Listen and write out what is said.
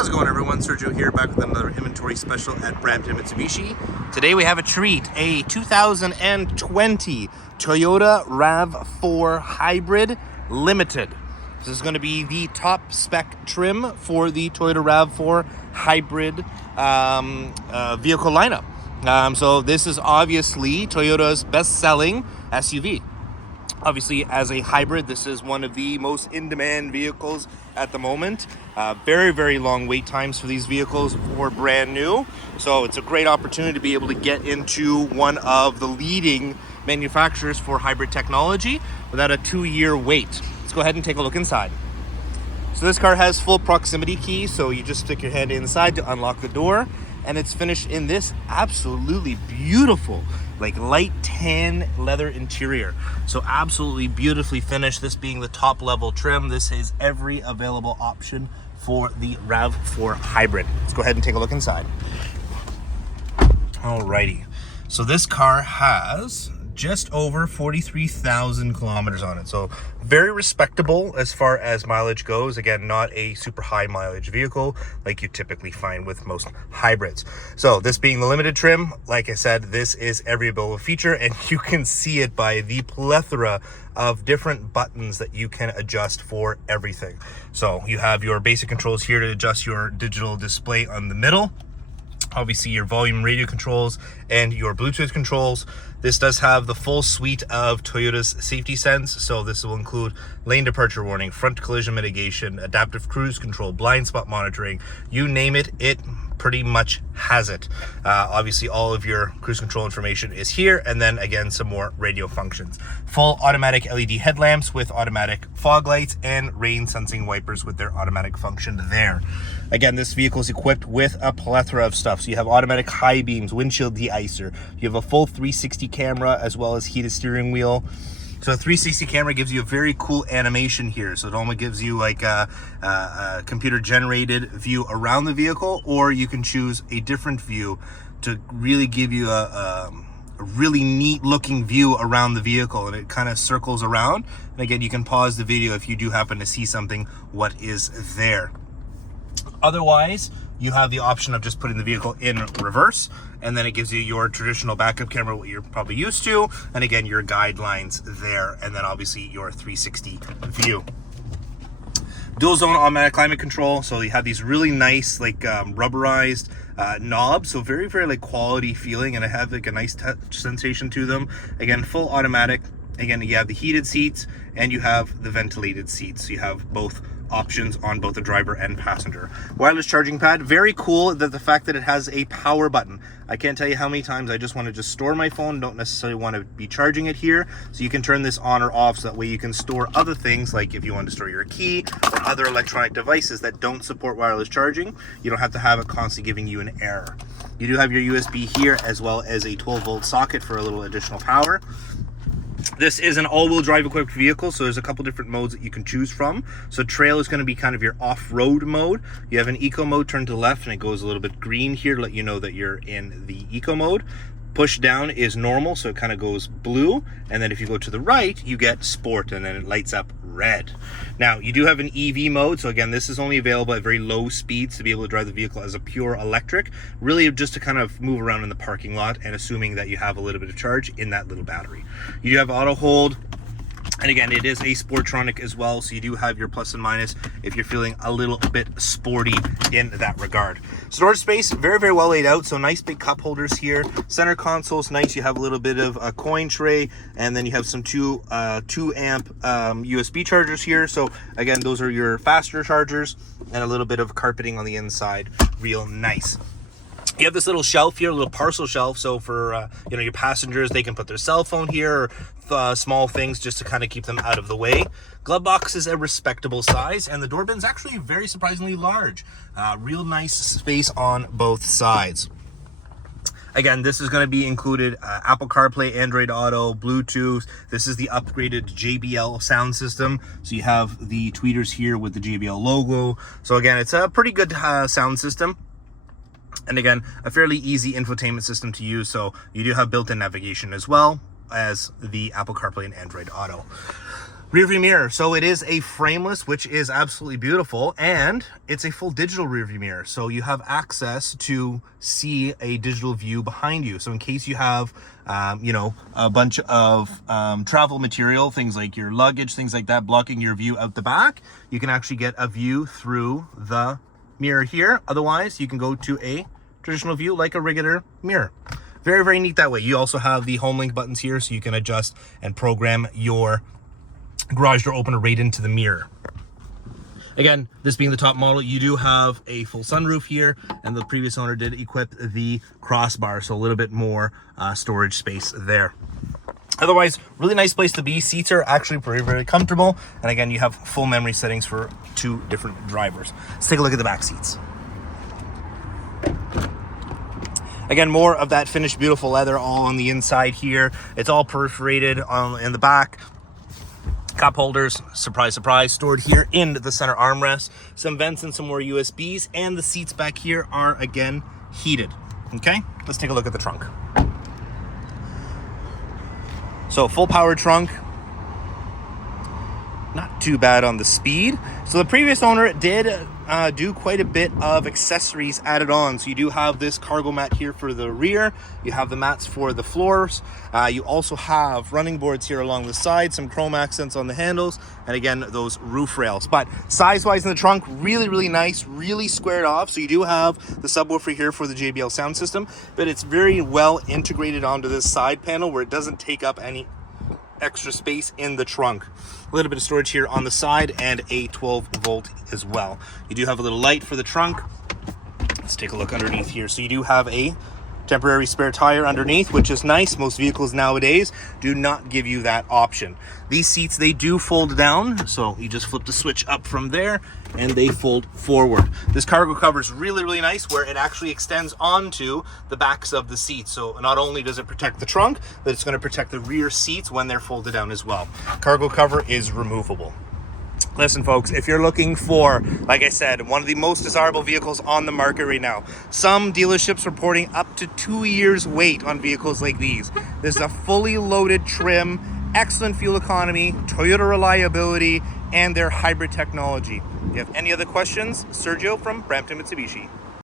How's it going, everyone? Sergio here, back with another inventory special at Brampton, Mitsubishi. Today we have a treat, a 2020 Toyota RAV4 Hybrid Limited. This is going to be the top spec trim for the Toyota RAV4 Hybrid vehicle lineup. So this is obviously Toyota's best-selling SUV. Obviously, as a hybrid, this is one of the most in-demand vehicles at the moment. Very, very long wait times for these vehicles for brand new. So it's a great opportunity to be able to get into one of the leading manufacturers for hybrid technology without a 2-year wait. Let's go ahead and take a look inside. So this car has full proximity key, so you just stick your hand inside to unlock the door, and it's finished in this absolutely beautiful, like light tan leather interior. So absolutely beautifully finished. This being the top level trim, this is every available option for the RAV4 Hybrid. Let's go ahead and take a look inside. Alrighty, so this car has just over 43,000 kilometers on it. So very respectable as far as mileage goes. Again, not a super high mileage vehicle like you typically find with most hybrids. So this being the limited trim, like I said, this is every available feature, and you can see it by the plethora of different buttons that you can adjust for everything. So you have your basic controls here to adjust your digital display on the middle. Obviously your volume radio controls and your Bluetooth controls. This does have the full suite of Toyota's safety sense. So this will include lane departure warning, front collision mitigation, adaptive cruise control, blind spot monitoring, you name it, it pretty much has it. Obviously all of your cruise control information is here, and then again some more radio functions. Full automatic LED headlamps with automatic fog lights and rain sensing wipers with their automatic function there. Again, this vehicle is equipped with a plethora of stuff. So you have automatic high beams, windshield de-icer, you have a full 360 camera as well as heated steering wheel. So a 360 camera gives you a very cool animation here. So it only gives you like a computer generated view around the vehicle, or you can choose a different view to really give you a really neat looking view around the vehicle, and it kind of circles around. And again, you can pause the video if you do happen to see something what is there. Otherwise, you have the option of just putting the vehicle in reverse, and then it gives you your traditional backup camera, what you're probably used to, and again, your guidelines there, and then obviously your 360 view. Dual zone automatic climate control, so you have these really nice like rubberized knobs, so very, very like quality feeling, and I have like a nice touch sensation to them. Again, full automatic. Again, you have the heated seats and you have the ventilated seats, so you have both options on both the driver and passenger. Wireless charging pad, very cool that the fact that it has a power button. I can't tell you how many times I just want to just store my phone, don't necessarily want to be charging it here. So you can turn this on or off, so that way you can store other things, like if you want to store your key or other electronic devices that don't support wireless charging, you don't have to have it constantly giving you an error. You do have your USB here, as well as a 12-volt socket for a little additional power. This is an all-wheel drive equipped vehicle, so there's a couple different modes that you can choose from. So trail is going to be kind of your off-road mode. You have an eco mode, turn to the left, and it goes a little bit green here to let you know that you're in the eco mode. Push down is normal, so it kind of goes blue, and then if you go to the right, you get sport, and then it lights up red. Now, you do have an EV mode, so again, this is only available at very low speeds to be able to drive the vehicle as a pure electric, really just to kind of move around in the parking lot, and assuming that you have a little bit of charge in that little battery. You do have auto hold, and again, it is a Sportronic as well, so you do have your plus and minus if you're feeling a little bit sporty in that regard. Storage space, very, very well laid out, so nice big cup holders here. Center console's nice, you have a little bit of a coin tray, and then you have some 2 amp USB chargers here. So again, those are your faster chargers, and a little bit of carpeting on the inside, real nice. You have this little shelf here, a little parcel shelf, so for your passengers, they can put their cell phone here, or small things just to kind of keep them out of the way. Glove box is a respectable size, and the door bin's actually very surprisingly large. Real nice space on both sides. Again, this is going to be included Apple CarPlay, Android Auto, Bluetooth. This is the upgraded JBL sound system. So you have the tweeters here with the JBL logo. So again, it's a pretty good sound system. And again, a fairly easy infotainment system to use. So you do have built-in navigation as well as the Apple CarPlay and Android Auto. Rear view mirror. So it is a frameless, which is absolutely beautiful, and it's a full digital rear view mirror. So you have access to see a digital view behind you. So in case you have, you know, a bunch of travel material, things like your luggage, things like that, blocking your view out the back, you can actually get a view through the mirror here. Otherwise, you can go to a traditional view like a regular mirror. Very, very neat that way. You also have the home link buttons here, so you can adjust and program your garage door opener right into the mirror. Again, this being the top model, you do have a full sunroof here, and the previous owner did equip the crossbar, so a little bit more storage space there. Otherwise, really nice place to be. Seats are actually very, very comfortable, and again, you have full memory settings for 2 different drivers. Let's take a look at the back seats. Again, more of that finished beautiful leather all on the inside here. It's all perforated in the back. Cup holders, surprise, surprise, stored here in the center armrest. Some vents and some more USBs, and the seats back here are, again, heated. Okay, let's take a look at the trunk. So, full power trunk. Not too bad on the speed. So the previous owner did do quite a bit of accessories added on. So you do have this cargo mat here for the rear. You have the mats for the floors. You also have running boards here along the side, some chrome accents on the handles, and again, those roof rails. But size-wise in the trunk, really, really nice, really squared off. So you do have the subwoofer here for the JBL sound system, but it's very well integrated onto this side panel where it doesn't take up any extra space in the trunk. A little bit of storage here on the side and a 12-volt as well. You do have a little light for the trunk. Let's take a look underneath here. So you do have a temporary spare tire underneath, which is nice. Most vehicles nowadays do not give you that option. These seats, they do fold down, so you just flip the switch up from there and they fold forward. This cargo cover is really, really nice where it actually extends onto the backs of the seats. So not only does it protect the trunk, but it's going to protect the rear seats when they're folded down as well. Cargo cover is removable. Listen, folks, if you're looking for, like I said, one of the most desirable vehicles on the market right now, some dealerships reporting up to 2 years wait on vehicles like these. This is a fully loaded trim, excellent fuel economy, Toyota reliability, and their hybrid technology. If you have any other questions, Sergio from Brampton Mitsubishi.